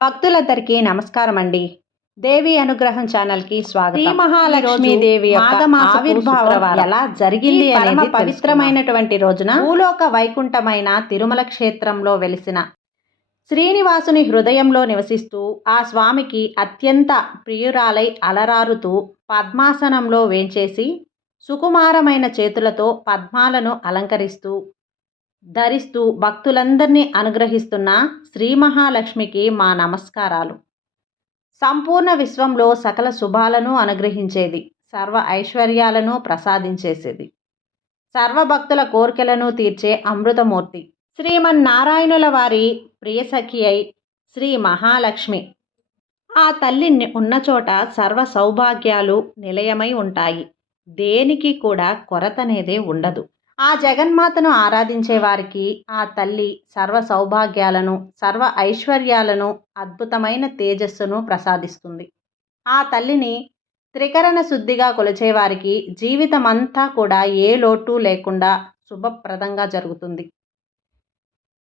భక్తులందరికీ నమస్కారం అండి దేవి అనుగ్రహం ఛానల్కి స్వాగతం మహాలక్ష్మీ దేవి ఆవిర్భావం. ఎలా జరిగింది అనేది పవిత్రమైనటువంటి రోజున భూలోక వైకుంఠమైన తిరుమల క్షేత్రంలో వెలిసిన శ్రీనివాసుని హృదయంలో నివసిస్తూ ఆ స్వామికి అత్యంత ప్రియురాలై అలరారుతూ పద్మాసనంలో వేంచేసి సుకుమారమైన చేతులతో పద్మాలను అలంకరిస్తూ ధరిస్తూ భక్తులందరినీ అనుగ్రహిస్తున్న శ్రీ మహాలక్ష్మికి మా నమస్కారాలు. సంపూర్ణ విశ్వంలో సకల శుభాలను అనుగ్రహించేది సర్వ ఐశ్వర్యాలను ప్రసాదించేసేది. సర్వభక్తుల కోరికలను తీర్చే అమృతమూర్తి. శ్రీమన్నారాయణుల వారి ప్రియసఖి అయి శ్రీ మహాలక్ష్మి. ఆ తల్లి ఉన్న చోట సర్వ సౌభాగ్యాలు నిలయమై ఉంటాయి. దేనికి కూడా కొరతనేదే ఉండదు. ఆ జగన్మాతను ఆరాధించే వారికి ఆ తల్లి సర్వ సౌభాగ్యాలను సర్వ ఐశ్వర్యాలను అద్భుతమైన తేజస్సును ప్రసాదిస్తుంది. ఆ తల్లిని త్రికరణ శుద్ధిగా కొలిచేవారికి జీవితమంతా కూడా ఏ లోటు లేకుండా శుభప్రదంగా జరుగుతుంది.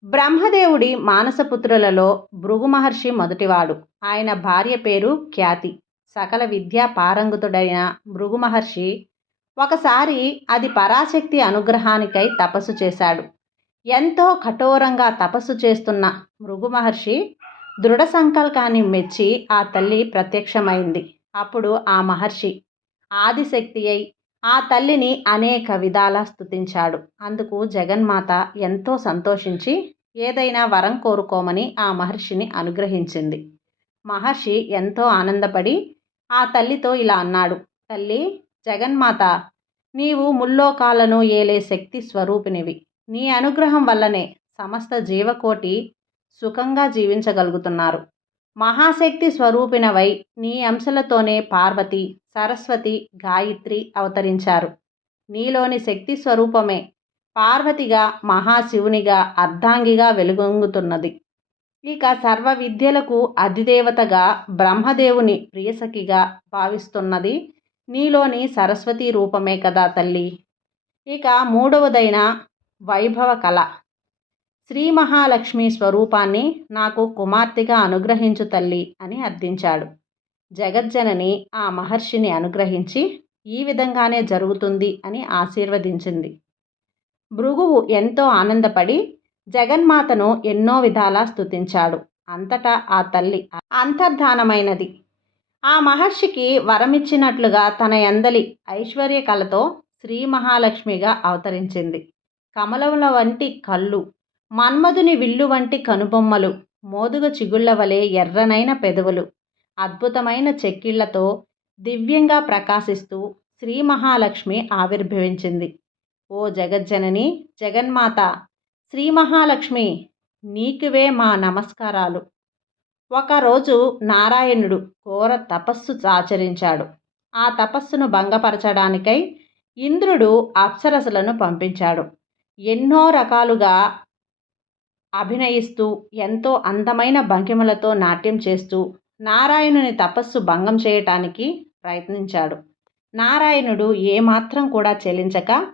బ్రహ్మదేవుడి మానసపుత్రులలో భృగు మహర్షి మొదటివాడు. ఆయన భార్య పేరు ఖ్యాతి. సకల విద్యా పారంగుతుడైన భృగు మహర్షి ఒకసారి అది పరాశక్తి అనుగ్రహానికై తపస్సు చేశాడు. ఎంతో కఠోరంగా తపస్సు చేస్తున్న మృగు మహర్షి దృఢ సంకల్పాన్ని మెచ్చి ఆ తల్లి ప్రత్యక్షమైంది. అప్పుడు ఆ మహర్షి ఆదిశక్తి అయి ఆ తల్లిని అనేక విధాలా స్తుతించాడు. అందుకు జగన్మాత ఎంతో సంతోషించి ఏదైనా వరం కోరుకోమని ఆ మహర్షిని అనుగ్రహించింది. మహర్షి ఎంతో ఆనందపడి ఆ తల్లితో ఇలా అన్నాడు. తల్లి జగన్మాత నీవు ముల్లోకాలను ఏలే శక్తి స్వరూపినివి. నీ అనుగ్రహం వల్లనే సమస్త జీవకోటి సుఖంగా జీవించగలుగుతున్నారు. మహాశక్తి స్వరూపినవై నీ అంశలతోనే పార్వతి సరస్వతి గాయత్రి అవతరించారు. నీలోని శక్తి స్వరూపమే పార్వతిగా మహాశివునిగా అర్ధాంగిగా వెలుగొంగుతున్నది. ఇక సర్వ విద్యలకు అధిదేవతగా బ్రహ్మదేవుని ప్రియసఖిగా భావిస్తున్నది నీలోని సరస్వతి రూపమే కదా తల్లి. ఇక మూడవదైన వైభవ కళ. శ్రీ మహాలక్ష్మి స్వరూపాన్ని నాకు కుమార్తెగా అనుగ్రహించు తల్లి అని అర్థించాడు. జగజ్జనని ఆ మహర్షిని అనుగ్రహించి ఈ విధంగానే జరుగుతుంది అని ఆశీర్వదించింది. భృగువు ఎంతో ఆనందపడి జగన్మాతను ఎన్నో విధాలా స్తుతించాడు. అంతటా ఆ తల్లి అంతర్ధానమైనది. ఆ మహర్షికి వరమిచ్చినట్లుగా తన ఎందలి ఐశ్వర్య కళతో శ్రీ మహాలక్ష్మిగా అవతరించింది. కమలముల వంటి కళ్ళు మన్మధుని విల్లు వంటి కనుబొమ్మలు మోదుగ చిగుళ్ళ వలె ఎర్రనైన పెదవులు అద్భుతమైన చెక్కిళ్ళతో దివ్యంగా ప్రకాశిస్తూ శ్రీ మహాలక్ష్మి ఆవిర్భవించింది. ఓ జగజ్జనని జగన్మాత శ్రీ మహాలక్ష్మి నీకువే మా నమస్కారాలు. ఒకరోజు నారాయణుడు ఘోర తపస్సు ఆచరించాడు. ఆ తపస్సును భంగపరచడానికై ఇంద్రుడు అప్సరసలను పంపించాడు. ఎన్నో రకాలుగా అభినయిస్తూ ఎంతో అందమైన భంగిమలతో నాట్యం చేస్తూ నారాయణుని తపస్సు భంగం చేయటానికి ప్రయత్నించాడు. నారాయణుడు ఏమాత్రం కూడా చెలించక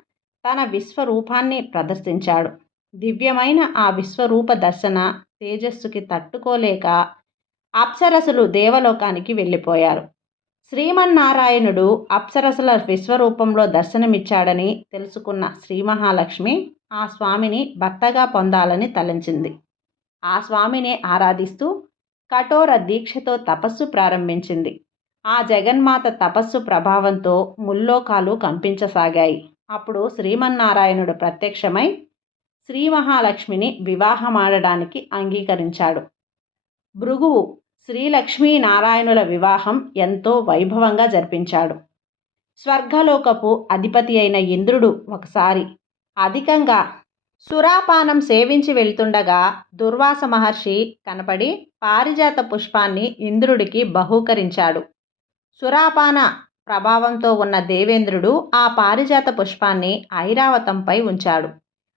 తన విశ్వరూపాన్ని ప్రదర్శించాడు. దివ్యమైన ఆ విశ్వరూప దర్శన తేజస్సుకి తట్టుకోలేక అప్సరసులు దేవలోకానికి వెళ్ళిపోయారు. శ్రీమన్నారాయణుడు అప్సరసుల విశ్వరూపంలో దర్శనమిచ్చాడని తెలుసుకున్న శ్రీ మహాలక్ష్మి ఆ స్వామిని భర్తగా పొందాలని తలంచింది. ఆ స్వామిని ఆరాధిస్తూ కఠోర దీక్షతో తపస్సు ప్రారంభించింది. ఆ జగన్మాత తపస్సు ప్రభావంతో ముల్లోకాలు కంపించసాగాయి. అప్పుడు శ్రీమన్నారాయణుడు ప్రత్యక్షమై శ్రీ మహాలక్ష్మిని వివాహమాడడానికి అంగీకరించాడు. భృగువు శ్రీలక్ష్మీనారాయణుల వివాహం ఎంతో వైభవంగా జరిపించాడు. స్వర్గలోకపు అధిపతి అయిన ఇంద్రుడు ఒకసారి అధికంగా సురాపానం సేవించి వెళ్తుండగా దుర్వాస మహర్షి కనపడి పారిజాత పుష్పాన్ని ఇంద్రుడికి బహూకరించాడు. సురాపాన ప్రభావంతో ఉన్న దేవేంద్రుడు ఆ పారిజాత పుష్పాన్ని ఐరావతంపై ఉంచాడు.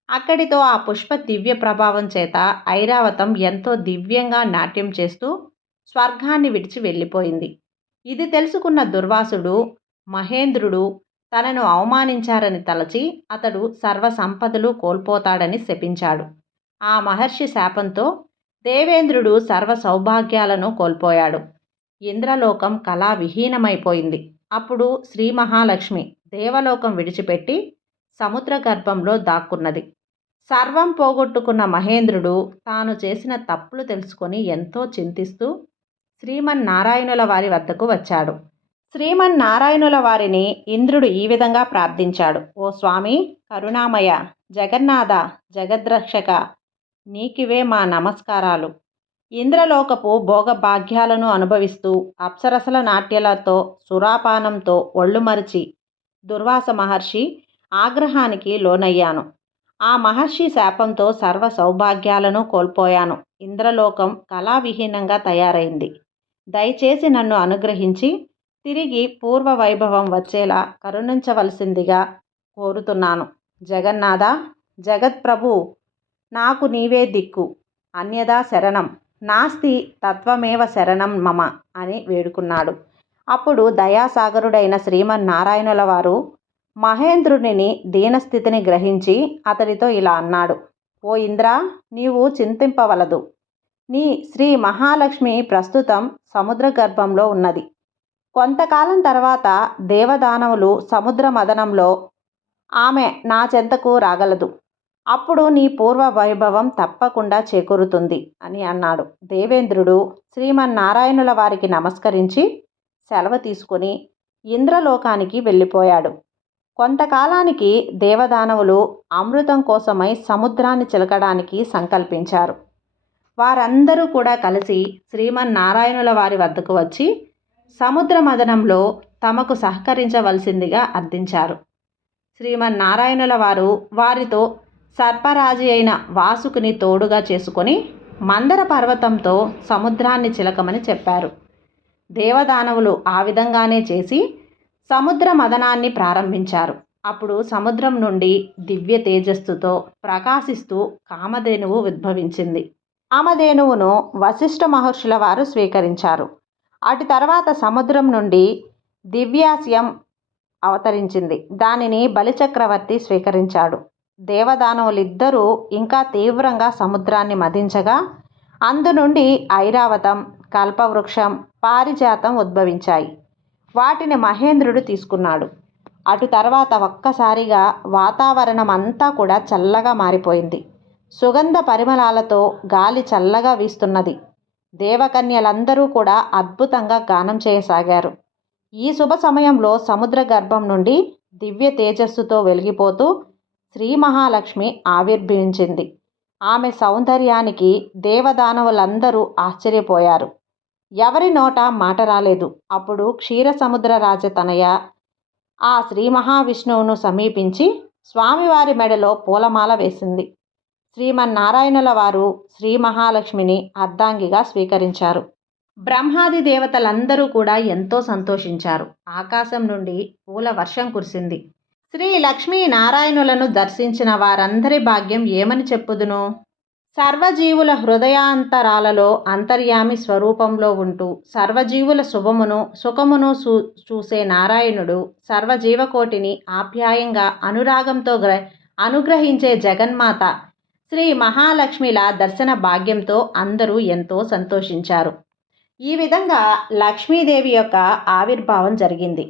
అక్కడితో ఆ పుష్ప దివ్య ప్రభావం చేత ఐరావతం ఎంతో దివ్యంగా నాట్యం చేస్తూ స్వర్గాన్ని విడిచి వెళ్ళిపోయింది. ఇది తెలుసుకున్న దుర్వాసుడు మహేంద్రుడు తనను అవమానించారని తలచి అతడు సర్వ సంపదలు కోల్పోతాడని శపించాడు. ఆ మహర్షి శాపంతో దేవేంద్రుడు సర్వ సౌభాగ్యాలను కోల్పోయాడు. ఇంద్రలోకం కళా విహీనమైపోయింది. అప్పుడు శ్రీ మహాలక్ష్మి దేవలోకం విడిచిపెట్టి సముద్ర గర్భంలో దాక్కున్నది. సర్వం పోగొట్టుకున్న మహేంద్రుడు తాను చేసిన తప్పులు తెలుసుకొని ఎంతో చింతిస్తూ శ్రీమన్నారాయణుల వారి వద్దకు వచ్చాడు. శ్రీమన్నారాయణుల వారిని ఇంద్రుడు ఈ విధంగా ప్రార్థించాడు. ఓ స్వామి కరుణామయ జగన్నాథ జగద్రక్షక నీకివే మా నమస్కారాలు. ఇంద్రలోకపు భోగభాగ్యాలను అనుభవిస్తూ అప్సరసల నాట్యాలతో సురాపానంతో ఒళ్ళు మరిచి దుర్వాస మహర్షి ఆగ్రహానికి లోనయ్యాను. ఆ మహర్షి శాపంతో సర్వ సౌభాగ్యాలను కోల్పోయాను. ఇంద్రలోకం కళావిహీనంగా తయారైంది. దయచేసి నన్ను అనుగ్రహించి తిరిగి పూర్వ వైభవం వచ్చేలా కరుణించవలసిందిగా కోరుతున్నాను. జగన్నాథ జగత్ప్రభు నాకు నీవే దిక్కు. అన్యదా శరణం. నాస్తి తత్వమేవ శరణం మమ అని వేడుకున్నాడు. అప్పుడు దయాసాగరుడైన శ్రీమన్నారాయణుల వారు మహేంద్రుని దీనస్థితిని గ్రహించి అతడితో ఇలా అన్నాడు. ఓ ఇంద్ర నీవు చింతింపవలదు. నీ శ్రీ మహాలక్ష్మి ప్రస్తుతం సముద్ర గర్భంలో ఉన్నది. కొంతకాలం తర్వాత దేవదానవులు సముద్ర మదనంలో ఆమె నా చెంతకు రాగలదు. అప్పుడు నీ పూర్వ వైభవం తప్పకుండా చేకూరుతుంది అని అన్నాడు. దేవేంద్రుడు శ్రీమన్నారాయణుల వారికి నమస్కరించి సెలవు తీసుకుని ఇంద్రలోకానికి వెళ్ళిపోయాడు. కొంతకాలానికి దేవదానవులు అమృతం కోసమై సముద్రాన్ని చిలకడానికి సంకల్పించారు. వారందరూ కూడా కలిసి శ్రీమన్నారాయణుల వారి వద్దకు వచ్చి సముద్ర మదనంలో తమకు సహకరించవలసిందిగా అర్థించారు. శ్రీమన్నారాయణుల వారు వారితో సర్పరాజి అయిన వాసుకుని తోడుగా చేసుకొని మందర పర్వతంతో సముద్రాన్ని చిలకమని చెప్పారు. దేవదానవులు ఆ విధంగానే చేసి సముద్ర మదనాన్ని ప్రారంభించారు. అప్పుడు సముద్రం నుండి దివ్య తేజస్సుతో ప్రకాశిస్తూ కామధేనువు ఉద్భవించింది. కామధేనువును వశిష్ఠ మహర్షుల వారు స్వీకరించారు. అటు తర్వాత సముద్రం నుండి దివ్యాస్యం అవతరించింది. దానిని బలిచక్రవర్తి స్వీకరించాడు. దేవదానవులిద్దరూ ఇంకా తీవ్రంగా సముద్రాన్ని మదించగా అందు నుండి ఐరావతం కల్పవృక్షం పారిజాతం ఉద్భవించాయి. వాటిని మహేంద్రుడు తీసుకున్నాడు. అటు తర్వాత ఒక్కసారిగా వాతావరణం అంతా కూడా చల్లగా మారిపోయింది. సుగంధ పరిమళాలతో గాలి చల్లగా వీస్తున్నది. దేవకన్యలందరూ కూడా అద్భుతంగా గానం చేయసాగారు. ఈ శుభ సమయంలో సముద్ర గర్భం నుండి దివ్య తేజస్సుతో వెలిగిపోతూ శ్రీ మహాలక్ష్మి ఆవిర్భవించింది. ఆమె సౌందర్యానికి దేవదానవులందరూ ఆశ్చర్యపోయారు. ఎవరి నోట మాట రాలేదు. అప్పుడు క్షీరసముద్ర రాజతనయ ఆ శ్రీ మహావిష్ణువును సమీపించి స్వామివారి మెడలో పూలమాల వేసింది. శ్రీమన్నారాయణుల వారు శ్రీ మహాలక్ష్మిని అర్ధాంగిగా స్వీకరించారు. బ్రహ్మాది దేవతలందరూ కూడా ఎంతో సంతోషించారు. ఆకాశం నుండి పూల వర్షం కురిసింది. శ్రీ లక్ష్మీ నారాయణులను దర్శించిన వారందరి భాగ్యం ఏమని చెప్పుదును? సర్వజీవుల హృదయాంతరాలలో అంతర్యామి స్వరూపంలో ఉంటూ సర్వజీవుల శుభమును సుఖమును చూ చూసే నారాయణుడు సర్వజీవకోటిని ఆప్యాయంగా అనురాగంతో గ్ర అనుగ్రహించే జగన్మాత శ్రీ మహాలక్ష్మిల దర్శన భాగ్యంతో అందరూ ఎంతో సంతోషించారు. ఈ విధంగా లక్ష్మీదేవి యొక్క ఆవిర్భావం జరిగింది.